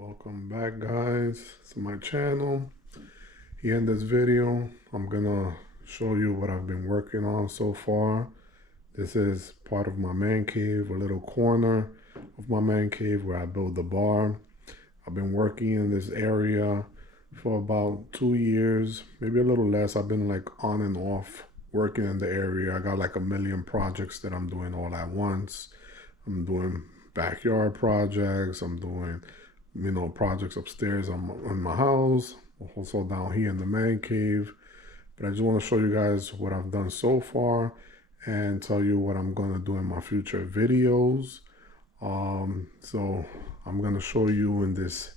Welcome back, guys, to my channel. Here in this video, I'm gonna show you what I've been working on so far. This is part of my man cave, a little corner of my man cave where I build the bar. I've been working in this area for about 2 years, maybe a little less. I've been like on and off working in the area. I got like a million projects that I'm doing all at once. I'm doing backyard projects. I'm doing, projects upstairs on my house, also down here in the man cave. But I just want to show you guys what I've done so far and tell you what I'm going to do in my future videos. So I'm going to show you in this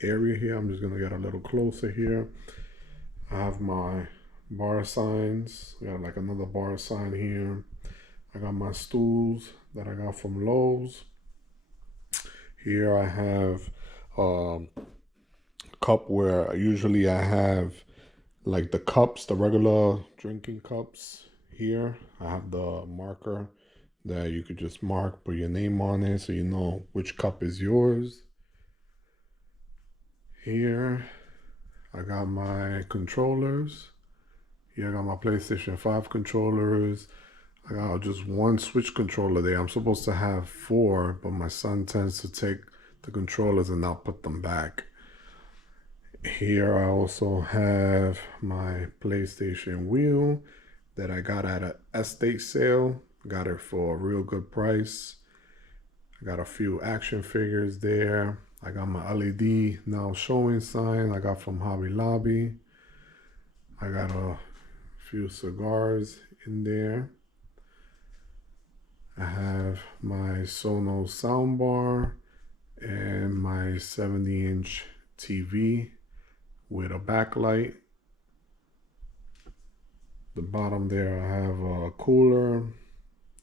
area here. I'm just going to get a little closer here. I have my bar signs. We got like another bar sign here. I got my stools that I got from Lowe's. Here I have a cup where usually I have like the cups, the regular drinking cups. Here I have the marker that you could just mark, put your name on it so you know which cup is yours. Here I got my controllers. Here I got my PlayStation 5 controllers. I got just one Switch controller there. I'm supposed to have 4, but my son tends to take the controllers and not put them back. Here I also have my PlayStation Wheel that I got at an estate sale. Got it for a real good price. I got a few action figures there. I got my LED now showing sign I got from Hobby Lobby. I got a few cigars in there. I have my Sonos Soundbar and my 70-inch TV with a backlight. The bottom there I have a cooler,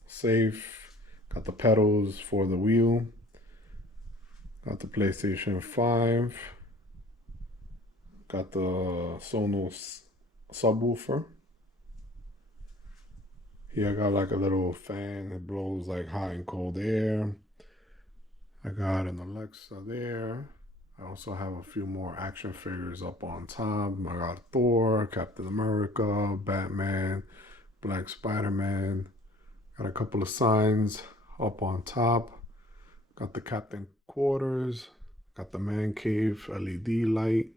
safe, got the pedals for the wheel, got the PlayStation 5, got the Sonos Subwoofer. Here I got like a little fan that blows like hot and cold air. I got an Alexa there. I also have a few more action figures up on top. I got Thor, Captain America, Batman, Black Spider-Man. Got a couple of signs up on top. Got the captain quarters. Got the man cave LED light.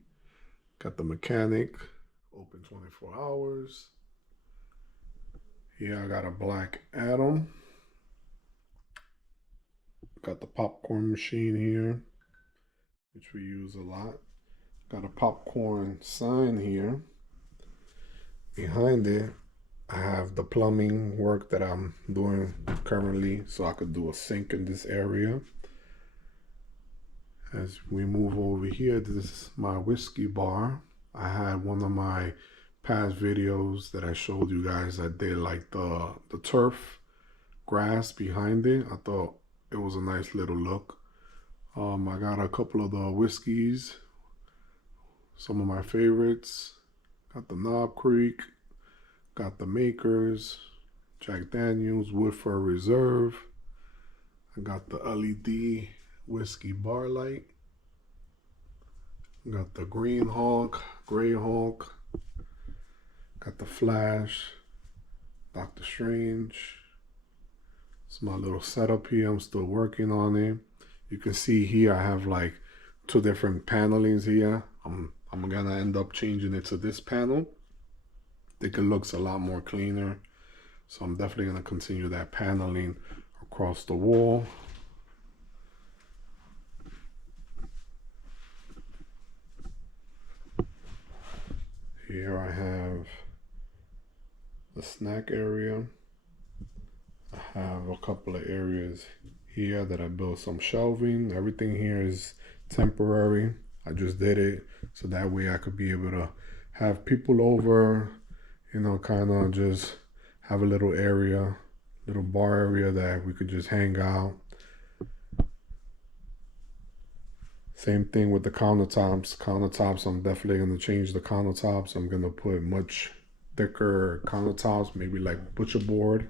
Got the mechanic, open 24 hours. Here I got a Black Adam. Got the popcorn machine here, which we use a lot. Got a popcorn sign here. Behind it, I have the plumbing work that I'm doing currently, so I could do a sink in this area. As we move over here, this is my whiskey bar. I had one of my past videos that I showed you guys that did like the turf grass behind it. I thought it was a nice little look. I got a couple of the whiskeys, some of my favorites. Got the Knob Creek, got the Makers, Jack Daniels, Woodford Reserve. I got the LED whiskey bar light. Got the Green Hawk, Gray Hawk. Got the Flash, Doctor Strange. It's my little setup here. I'm still working on it. You can see here I have like 2 different panelings here. I'm gonna end up changing it to this panel. I think it looks a lot more cleaner. So I'm definitely gonna continue that paneling across the wall. Here I have the snack area. I have a couple of areas here that I built some shelving. Everything here is temporary. I just did it so that way I could be able to have people over, kind of just have a little area, little bar area that we could just hang out. Same thing with the countertops. I'm definitely going to change the countertops. I'm going to put much thicker countertops, maybe like butcher board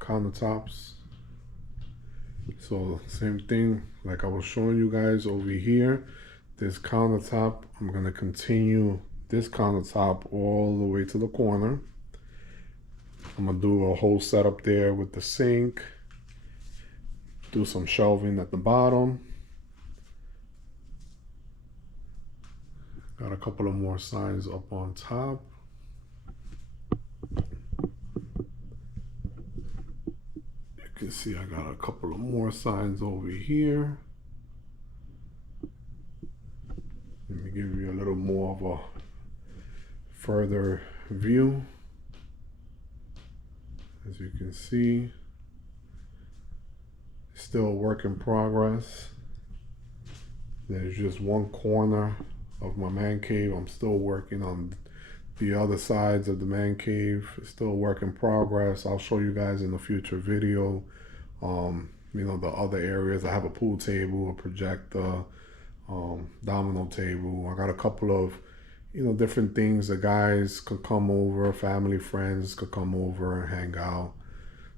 countertops. So same thing like I was showing you guys over here, this countertop, I'm gonna continue this countertop all the way to the corner. I'm gonna do a whole setup there with the sink, do some shelving at the bottom. Got a couple of more signs up on top. You can see I got a couple of more signs over here. Let me give you a little more of a further view. As you can see, still a work in progress. There's just one corner of my man cave. I'm still working on the other sides of the man cave. It's still a work in progress. I'll show you guys in a future video, you know, the other areas. I have a pool table, a projector, domino table. I got a couple of, you know, different things. The guys could come over, family, friends could come over and hang out.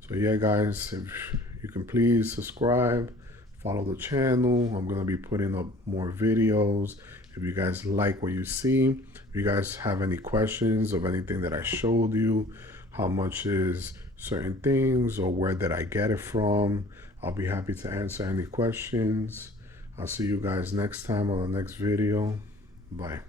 So yeah, guys, if you can please subscribe, follow the channel. I'm gonna be putting up more videos. If you guys like what you see, if you guys have any questions of anything that I showed you, how much is certain things or where did I get it from, I'll be happy to answer any questions. I'll see you guys next time on the next video. Bye.